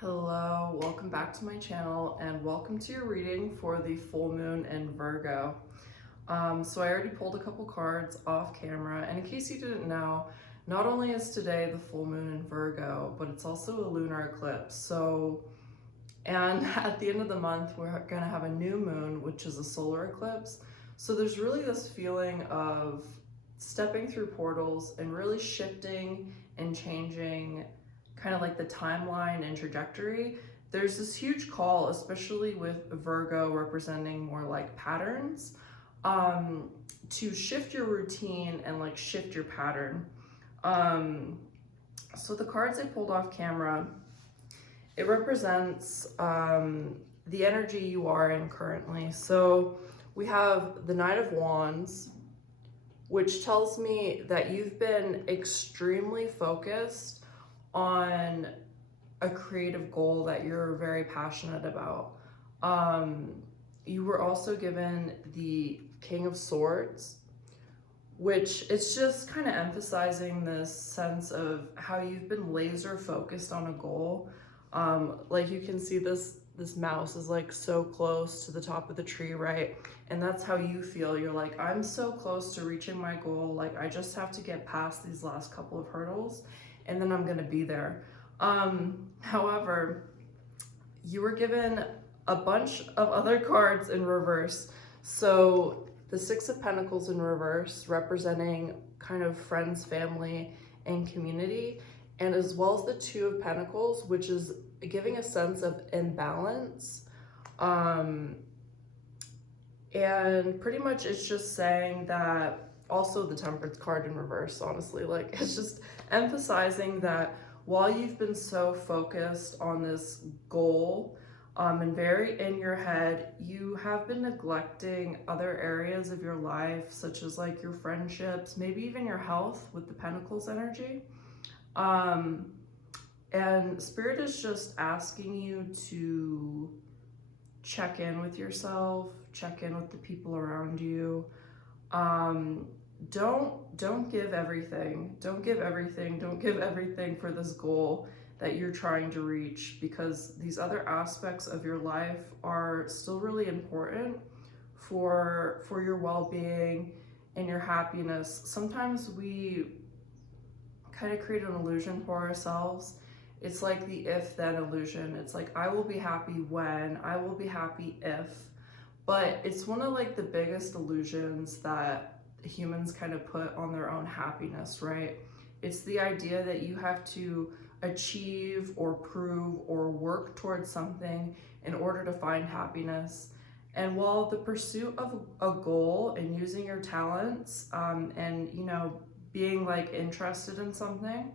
Hello, welcome back to my channel and welcome to your reading for the full moon in Virgo. So I already pulled a couple cards off camera, and in case you didn't know, not only is today the full moon in Virgo, but it's also a lunar eclipse. And at the end of the month, we're gonna have a new moon, which is a solar eclipse. So there's really this feeling of stepping through portals and really shifting and changing kind of like the timeline and trajectory. There's this huge call, especially with Virgo representing more like patterns, to shift your routine and like shift your pattern. So the cards I pulled off camera, it represents the energy you are in currently. So we have the Knight of Wands, which tells me that you've been extremely focused on a creative goal that you're very passionate about. You were also given the King of Swords, which it's just kind of emphasizing this sense of how you've been laser focused on a goal. Like you can see this mouse is like so close to the top of the tree, right? And that's how you feel. You're like, I'm so close to reaching my goal. Like I just have to get past these last couple of hurdles and then I'm gonna be there. However, you were given a bunch of other cards in reverse. So the Six of Pentacles in reverse, representing kind of friends, family, and community, and as well as the Two of Pentacles, which is giving a sense of imbalance. And pretty much it's just saying that, also the Temperance card in reverse, honestly, like it's just emphasizing that while you've been so focused on this goal and very in your head, you have been neglecting other areas of your life, such as like your friendships, maybe even your health with the Pentacles energy. And Spirit is just asking you to check in with yourself, check in with the people around you. Don't give everything. Don't give everything for this goal that you're trying to reach, because these other aspects of your life are still really important for your well-being and your happiness. Sometimes we kind of create an illusion for ourselves. It's like the if-then illusion. It's like, I will be happy when, I will be happy if. But it's one of like the biggest illusions that humans kind of put on their own happiness, right? It's the idea that you have to achieve or prove or work towards something in order to find happiness. And while the pursuit of a goal and using your talents and, you know, being like interested in something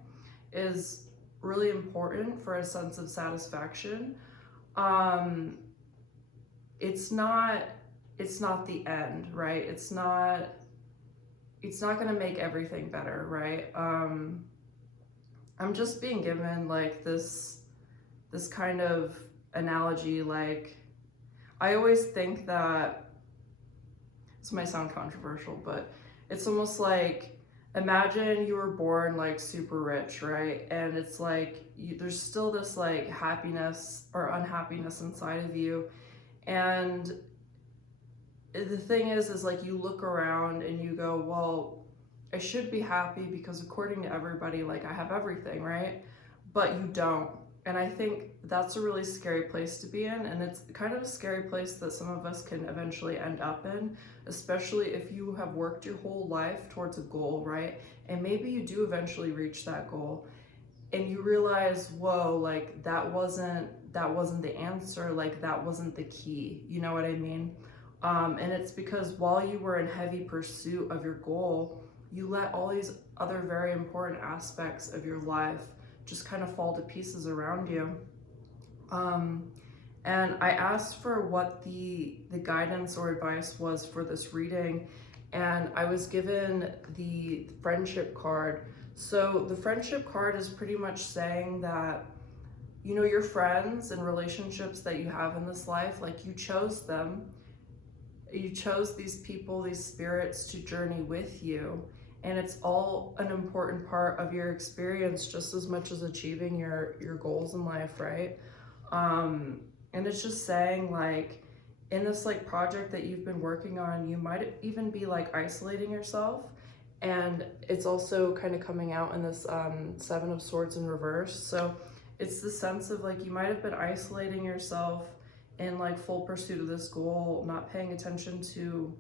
is really important for a sense of satisfaction, it's not the end, right? It's not going to make everything better, right? I'm just being given like this kind of analogy. Like I always think that this might sound controversial, but it's almost like, imagine you were born like super rich, right? And it's like there's still this like happiness or unhappiness inside of you. And the thing is like you look around and you go, well, I should be happy because according to everybody, like I have everything, right? But you don't. And I think that's a really scary place to be in. And it's kind of a scary place that some of us can eventually end up in, especially if you have worked your whole life towards a goal, right? And maybe you do eventually reach that goal and you realize, whoa, like that wasn't the answer, like that wasn't the key, you know what I mean? And it's because while you were in heavy pursuit of your goal, you let all these other very important aspects of your life just kind of fall to pieces around you. And I asked for what the guidance or advice was for this reading, and I was given the Friendship card. So the Friendship card is pretty much saying that, you know, your friends and relationships that you have in this life, like you chose them. You chose these people, these spirits to journey with you. and it's all an important part of your experience, just as much as achieving your goals in life, right? And it's just saying, like, in this like project that you've been working on, you might even be like isolating yourself. And it's also kind of coming out in this Seven of Swords in reverse. So it's the sense of like you might have been isolating yourself in like full pursuit of this goal, not paying attention to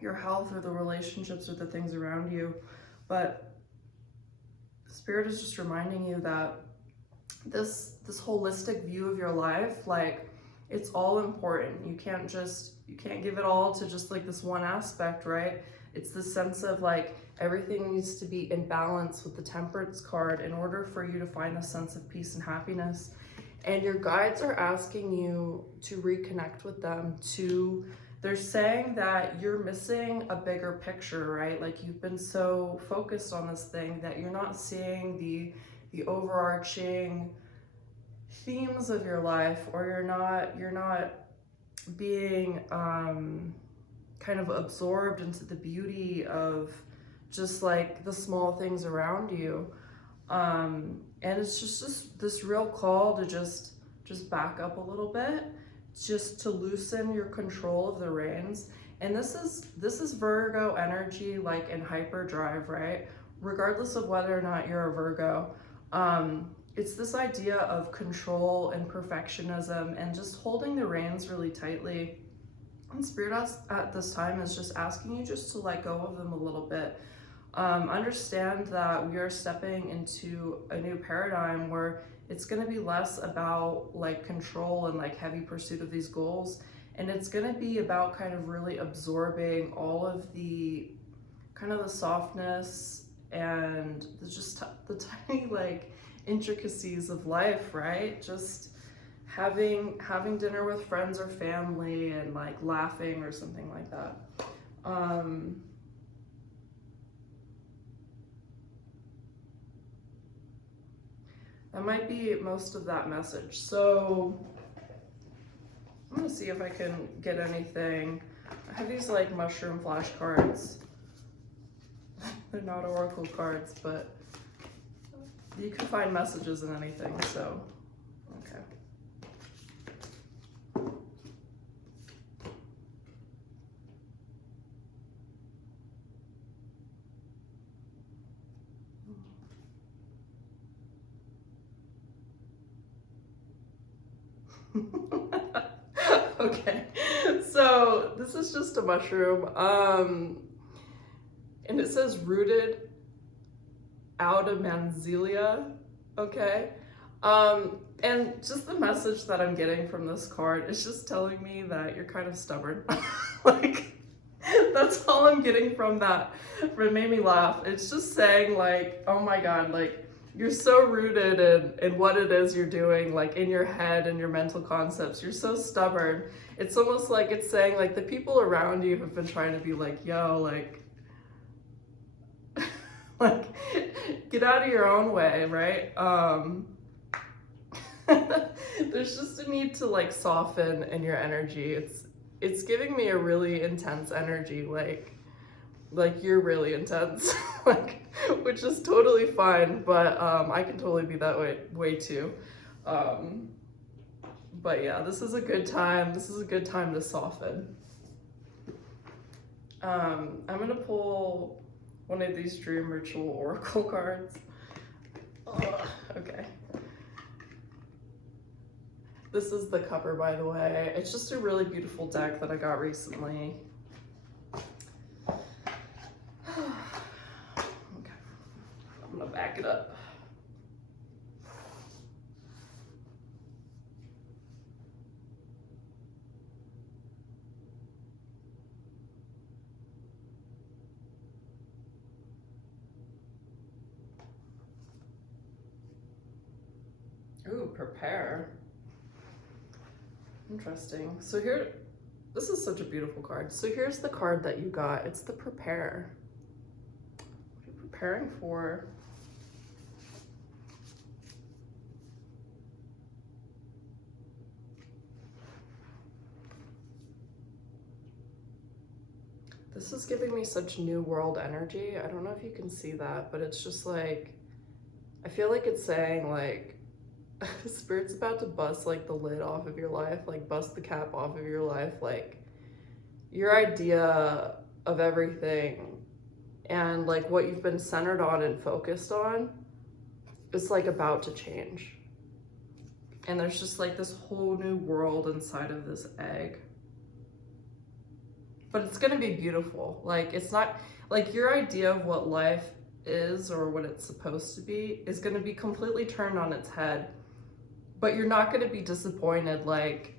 your health or the relationships or the things around you. But Spirit is just reminding you that this holistic view of your life, like, it's all important. You can't give it all to just like this one aspect, right? It's the sense of like everything needs to be in balance with the Temperance card in order for you to find a sense of peace and happiness. And your guides are asking you to reconnect with them. They're saying that you're missing a bigger picture, right? Like, you've been so focused on this thing that you're not seeing the overarching themes of your life, or you're not being kind of absorbed into the beauty of just like the small things around you. And it's just this real call to just back up a little bit, just to loosen your control of the reins. And this is Virgo energy, like in hyperdrive, right? Regardless of whether or not you're a Virgo, it's this idea of control and perfectionism and just holding the reins really tightly. And Spirit at this time is just asking you just to let go of them a little bit. Understand that we are stepping into a new paradigm where it's going to be less about like control and like heavy pursuit of these goals, and it's going to be about kind of really absorbing all of the kind of the softness and the tiny like intricacies of life, right? Just having dinner with friends or family and like laughing or something like that. That might be most of that message. So I'm gonna see if I can get anything. I have these like mushroom flashcards. They're not oracle cards, but you can find messages in anything, so okay. Okay, so this is just a mushroom, and it says rooted out of Manzilia, okay? And just the message that I'm getting from this card is just telling me that you're kind of stubborn. Like, that's all I'm getting from that. It made me laugh. It's just saying like, oh my God, like, you're so rooted in what it is you're doing, like in your head and your mental concepts. You're so stubborn. It's almost like it's saying like the people around you have been trying to be like, yo, like, like, get out of your own way, right? There's just a need to like soften in your energy. It's giving me a really intense energy, like you're really intense, like, which is totally fine, but I can totally be that way too. But yeah, this is a good time. This is a good time to soften. I'm gonna pull one of these Dream Ritual Oracle cards. Okay. This is the cover, by the way. It's just a really beautiful deck that I got recently. Okay. I'm gonna back it up. Ooh, prepare. Interesting. So here, this is such a beautiful card. So here's the card that you got. It's the prepare. What are you preparing for? This is giving me such new world energy. I don't know if you can see that, but it's just like, I feel like it's saying like, Spirit's about to bust like the lid off of your life, like bust the cap off of your life, like your idea of everything and like what you've been centered on and focused on is like about to change. And there's just like this whole new world inside of this egg. But it's gonna be beautiful. Like, it's not like your idea of what life is or what it's supposed to be is gonna be completely turned on its head. But you're not gonna be disappointed. Like,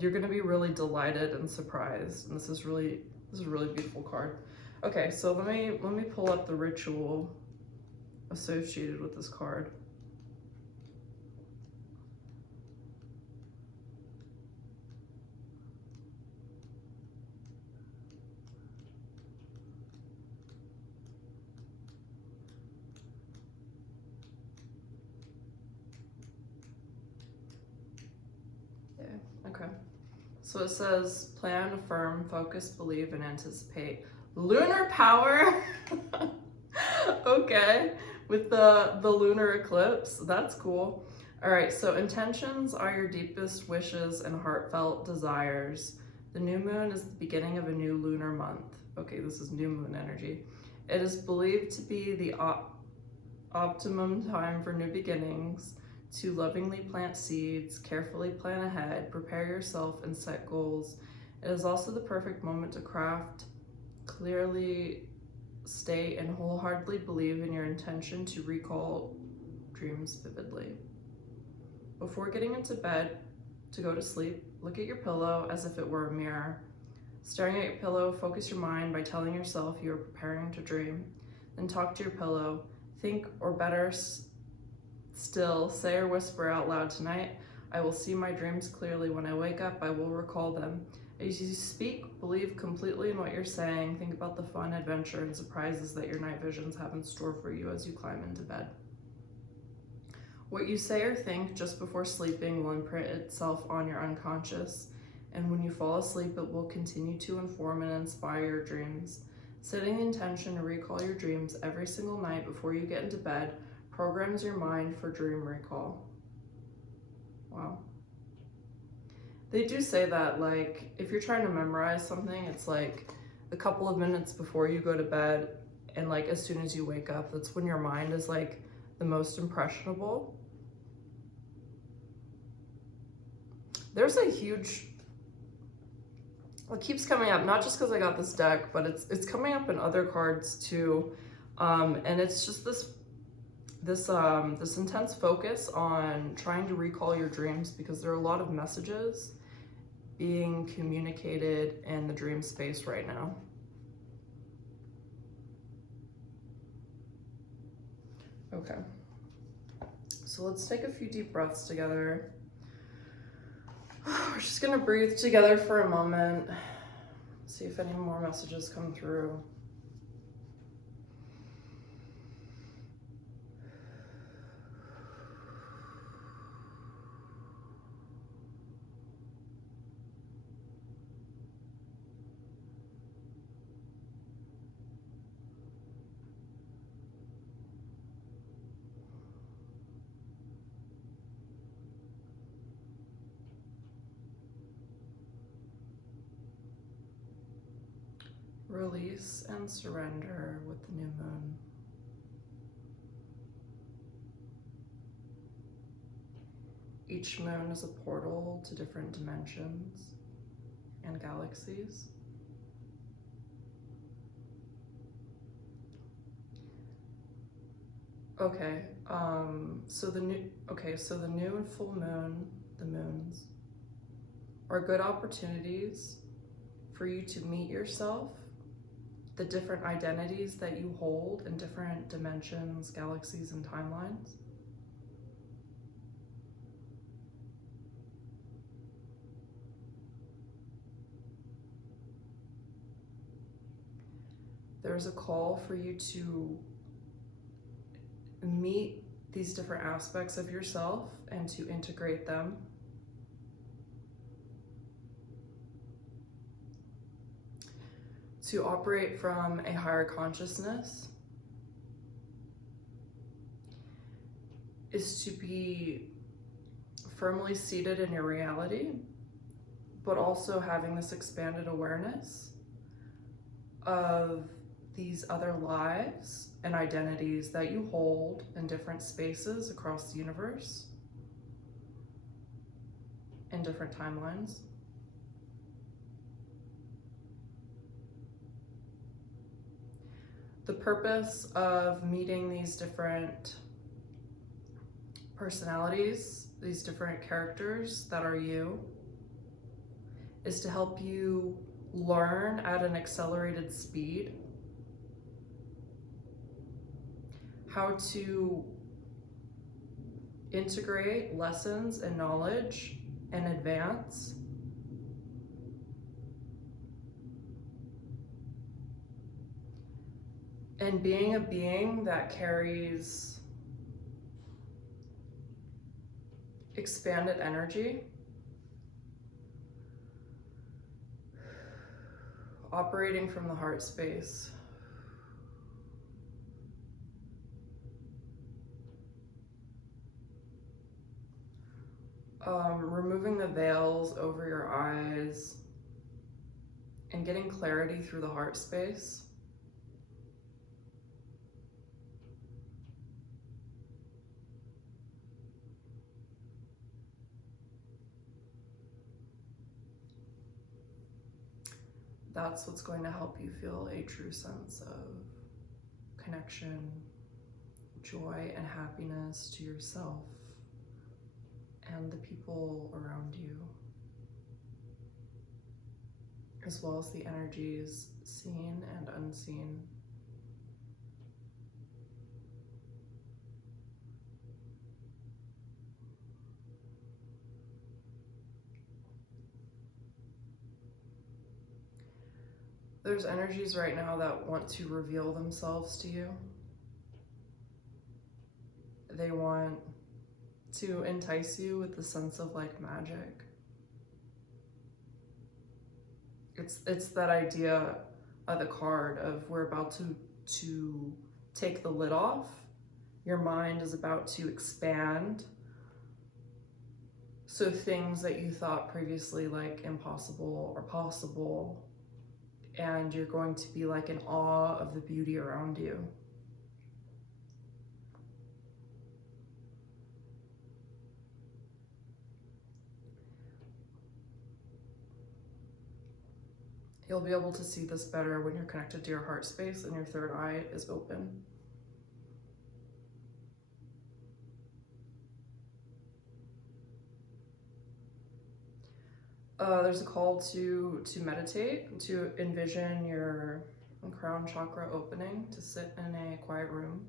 you're gonna be really delighted and surprised. And this is a really beautiful card. Okay, so let me pull up the ritual associated with this card. Okay. So it says plan, affirm, focus, believe, and anticipate. Lunar power. Okay. With the lunar eclipse. That's cool. All right. So intentions are your deepest wishes and heartfelt desires. The new moon is the beginning of a new lunar month. Okay. This is new moon energy. It is believed to be the optimum time for new beginnings. To lovingly plant seeds, carefully plan ahead, prepare yourself, and set goals. It is also the perfect moment to craft, clearly state, and wholeheartedly believe in your intention to recall dreams vividly. Before getting into bed to go to sleep, look at your pillow as if it were a mirror. Staring at your pillow, focus your mind by telling yourself you are preparing to dream. Then talk to your pillow. Think, or better still, say or whisper out loud, tonight I will see my dreams clearly. When I wake up, I will recall them. As you speak, believe completely in what you're saying. Think about the fun, adventure, and surprises that your night visions have in store for you as you climb into bed. What you say or think just before sleeping will imprint itself on your unconscious, and when you fall asleep, it will continue to inform and inspire your dreams. Setting the intention to recall your dreams every single night before you get into bed programs your mind for dream recall. Wow. They do say that, like, if you're trying to memorize something, it's like a couple of minutes before you go to bed, and like as soon as you wake up, that's when your mind is like the most impressionable. There's a huge, it keeps coming up, not just because I got this deck, but it's coming up in other cards too. And it's just this intense focus on trying to recall your dreams, because there are a lot of messages being communicated in the dream space right now. Okay, so let's take a few deep breaths together. We're just gonna breathe together for a moment, see if any more messages come through. Release and surrender with the new moon. Each moon is a portal to different dimensions and galaxies. Okay, so the new and full moon, the moons, are good opportunities for you to meet yourself, the different identities that you hold in different dimensions, galaxies, and timelines. There's a call for you to meet these different aspects of yourself and to integrate them. to operate from a higher consciousness is to be firmly seated in your reality, but also having this expanded awareness of these other lives and identities that you hold in different spaces across the universe, in different timelines. The purpose of meeting these different personalities, these different characters that are you, is to help you learn at an accelerated speed how to integrate lessons and knowledge and advance and being a being that carries expanded energy, operating from the heart space. Removing the veils over your eyes and getting clarity through the heart space. That's what's going to help you feel a true sense of connection, joy, and happiness to yourself and the people around you, as well as the energies seen and unseen. There's energies right now that want to reveal themselves to you. They want to entice you with the sense of like magic. It's that idea of the card of we're about to take the lid off. Your mind is about to expand. So things that you thought previously like impossible or possible, and you're going to be like in awe of the beauty around you. You'll be able to see this better when you're connected to your heart space and your third eye is open. There's a call to meditate, to envision your crown chakra opening, to sit in a quiet room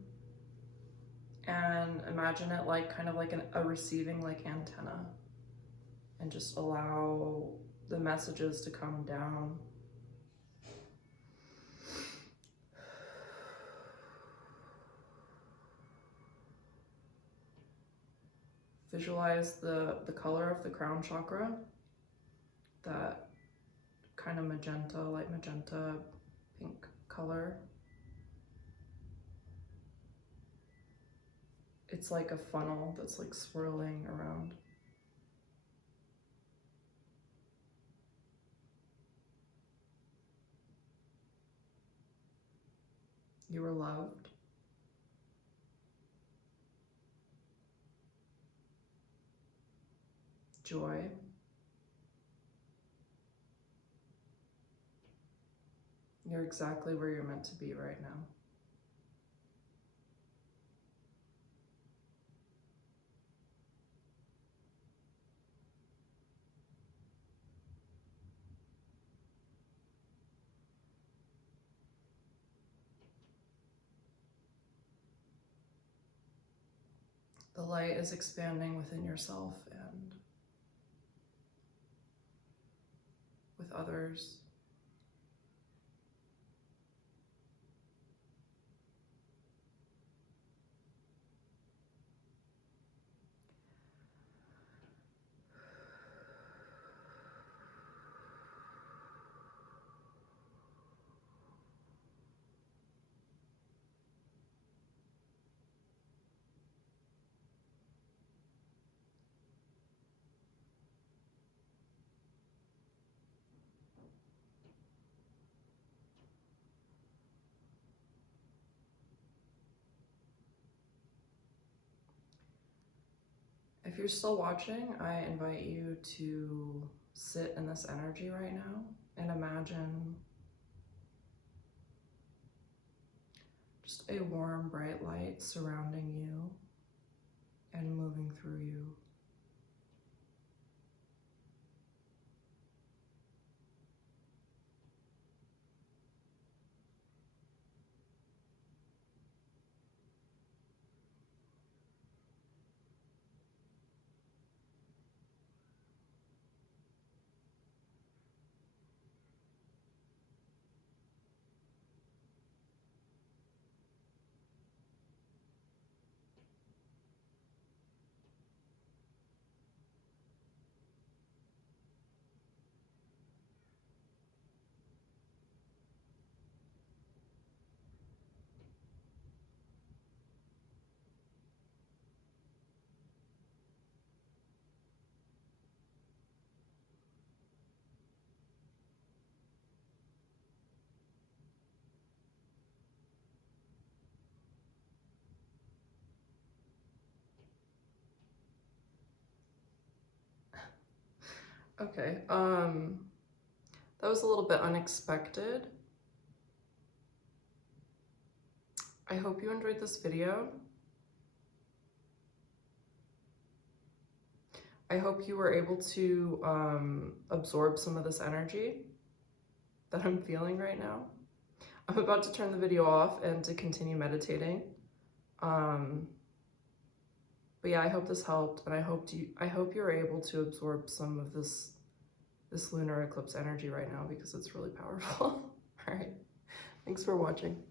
and imagine it like kind of like a receiving like antenna, and just allow the messages to come down. Visualize the color of the crown chakra, that kind of magenta, light magenta, pink color. It's like a funnel that's like swirling around. You are loved. Joy. You're exactly where you're meant to be right now. The light is expanding within yourself and with others. If you're still watching, I invite you to sit in this energy right now and imagine just a warm, bright light surrounding you and moving through you. Okay, that was a little bit unexpected. I hope you enjoyed this video. I hope you were able to absorb some of this energy that I'm feeling right now. I'm about to turn the video off and to continue meditating. But yeah, I hope this helped, and I hope you're able to absorb some of this lunar eclipse energy right now, because it's really powerful. All right, thanks for watching.